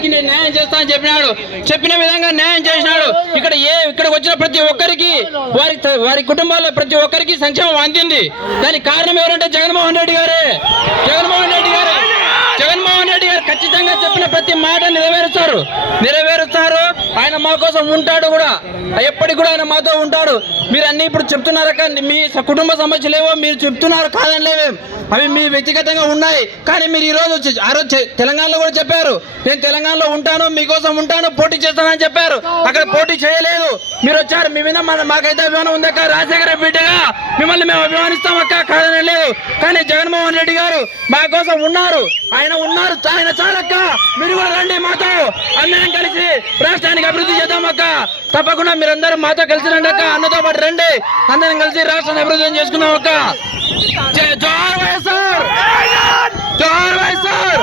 అందరికీ నేను న్యాయం చేస్తా అని చెప్పిన విధంగా న్యాయం చేసినాడు. ఇక్కడికి వచ్చిన ప్రతి ఒక్కరికి వారి కుటుంబాల్లో ప్రతి ఒక్కరికి సంక్షేమం అందింది. దానికి కారణం ఎవరంటే జగన్మోహన్ రెడ్డి గారు ఖచ్చితంగా చెప్పిన ప్రతి మాట నెరవేరుస్తారు. ఆయన మా కోసం ఉంటాడు కూడా, ఎప్పటికి కూడా ఆయన మాతో ఉంటాడు. మీరు అన్ని ఇప్పుడు చెప్తున్నారు కానీ మీ కుటుంబ సమస్యలు ఏవో మీరు చెప్తున్నారు, కాదని లేవే, అవి మీ వ్యక్తిగతంగా ఉన్నాయి. కానీ మీరు ఆ రోజు తెలంగాణలో కూడా చెప్పారు, నేను తెలంగాణలో ఉంటాను, మీకోసం ఉంటాను, పోటీ చేస్తానని చెప్పారు. అక్కడ పోటీ చేయలేదు, మీరు వచ్చారు. మీ మీద మాకైతే అభిమానం ఉందక్క, రాజశేఖర బిడ్డగా మిమ్మల్ని మేము అభిమానిస్తాం అక్క, కాదని లేదు. కానీ జగన్మోహన్ రెడ్డి గారు మా కోసం ఉన్నారు, ఆయన చాలక్క. మీరు కూడా రండి, మాతో అందరం కలిసి రాష్ట్రానికి అభివృద్ధి చేద్దాం అక్క. తప్పకుండా మీరందరూ మాతో కలిసి రండి అక్క, అన్నతో పాటు రండి, అందరం కలిసి రాష్ట్రాన్ని అభివృద్ధి చేసుకుందాం అక్క. జోహార్ వైఎస్ఆర్, జోహార్ వైఎస్ఆర్.